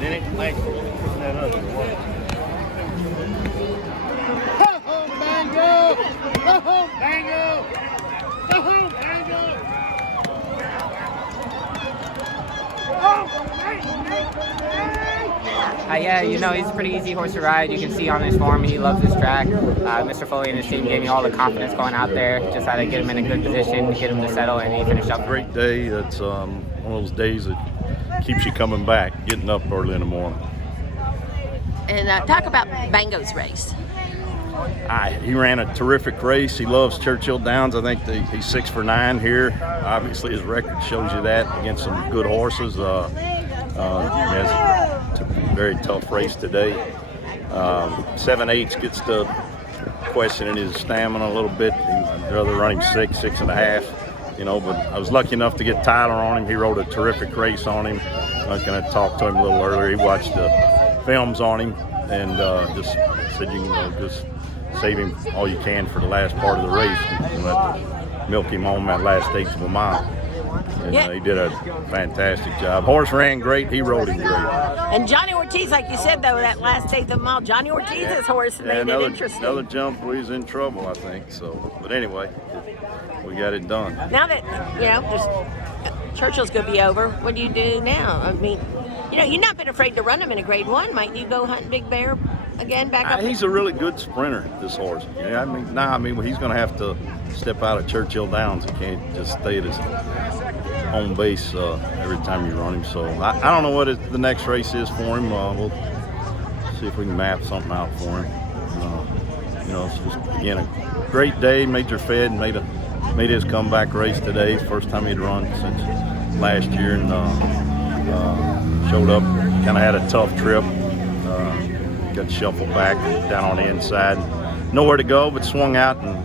Then it's nice pushing that other one. Go home, Bango! Go home, Bango! Go home, Bango! Yeah, you know, he's a pretty easy horse to ride. You can see on his form, he loves this track. Mr. Foley and his team gave me all the confidence going out there. Just had to get him in a good position, get him to settle, and he finished up. Great day. It's one of those days that keeps you coming back, getting up early in the morning. And talk about Bango's race. He ran a terrific race. He loves Churchill Downs. I think he's 6 for 9 here. Obviously, his record shows you that against some good horses. It's a very tough race today. 7/8 gets to questioning his stamina a little bit. He'd rather run him 6.5. You know, but I was lucky enough to get Tyler on him. He rode a terrific race on him. I kind of talked to him a little earlier. He watched the films on him and just said, you know, just save him all you can for the last part of the race. And let milk him home that last 1/8 of a mile. And he did a fantastic job. Horse ran great. He rode him great. And Johnny Ortiz, like you said, though, that last 1/8 of a mile, Johnny Ortiz's horse made it interesting. Another jump, we was in trouble, I think. So, but anyway, we got it done. Now that, you know, Churchill's going to be over, what do you do now? I mean, you know, you've not been afraid to run him in a grade 1. Might you go hunt Big Bear again back up? He's a really good sprinter, this horse. Yeah, I mean, he's going to have to step out of Churchill Downs. He can't just stay at his home base every time you run him. So I don't know what the next race is for him. We'll see if we can map something out for him. You know, it's just, again, a great day. Major Fed made his comeback race today. First time he'd run since last year, and showed up. Kind of had a tough trip. Got shuffled back down on the inside. Nowhere to go, but swung out and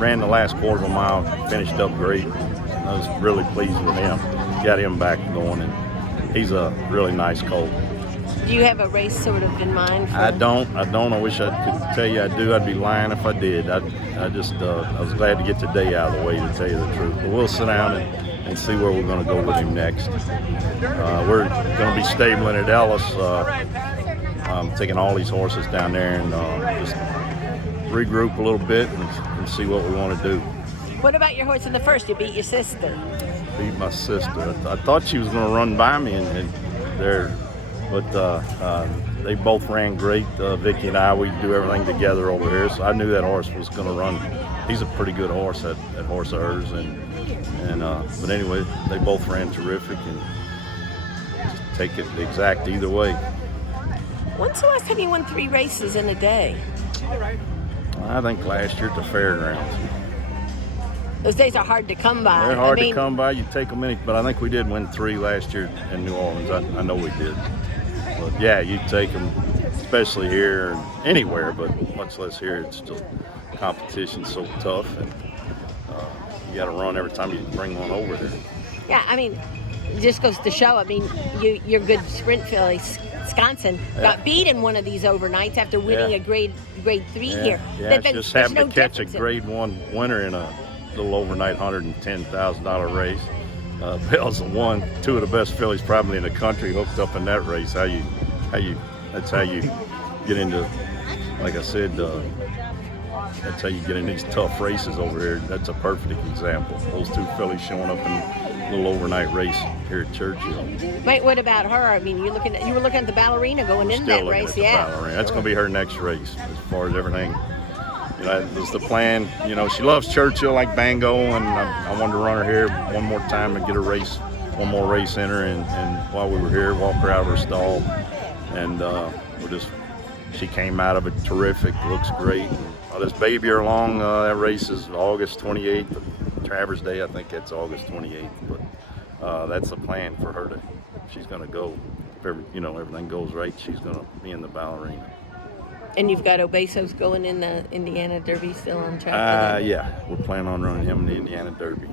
ran the last 1/4 of a mile. Finished up great. I was really pleased with him. Got him back going, and he's a really nice colt. Do you have a race sort of in mind? I don't. I wish I could tell you I do. I'd be lying if I did. I was glad to get today out of the way, to tell you the truth. But we'll sit down and see where we're going to go with him next. We're going to be stabling at Ellis. Taking all these horses down there and just regroup a little bit and see what we want to do. What about your horse in the first? You beat your sister. Beat my sister. I thought she was going to run by me and there, but they both ran great. Vickie and I, we do everything together over here, so I knew that horse was going to run. He's a pretty good horse, that horse of hers, but anyway, they both ran terrific, and just take it exact either way. When's the last time you won 3 races in a day? I think last year at the fairgrounds. Those days are hard to come by. They're hard to come by. You take them in, but I think we did win 3 last year in New Orleans. I know we did. But yeah, you take them, especially here and anywhere, but much less here. It's just competition's so tough, and you got to run every time you bring one over here. Yeah, I mean, it just goes to show. I mean, you're good sprint filly. Wisconsin got beat in one of these overnights after winning a grade 3 here. Yeah, just happened to catch a grade 1 winner in a little overnight $110,000 race. Bell's the one, 2 of the best fillies probably in the country hooked up in that race. That's how you get into, like I said, that's how you get in these tough races over here. That's a perfect example. Those 2 fillies showing up in a little overnight race here at Churchill. Wait, what about her? I mean, you were looking at the ballerina going into that race, Ballerina. That's going to be her next race as far as everything. You know, that was the plan. You know, she loves Churchill like Bango, and I wanted to run her here one more time and get one more race in her. And while we were here, walk her out of her stall, and she came out of it terrific. Looks great. This baby are along. That race is August 28th. Travers Day, I think that's August 28th. But that's the plan for her. She's going to go. If everything goes right, she's going to be in the ballerina. And you've got Obesos going in the Indiana Derby still on track? Yeah, we're planning on running him in the Indiana Derby.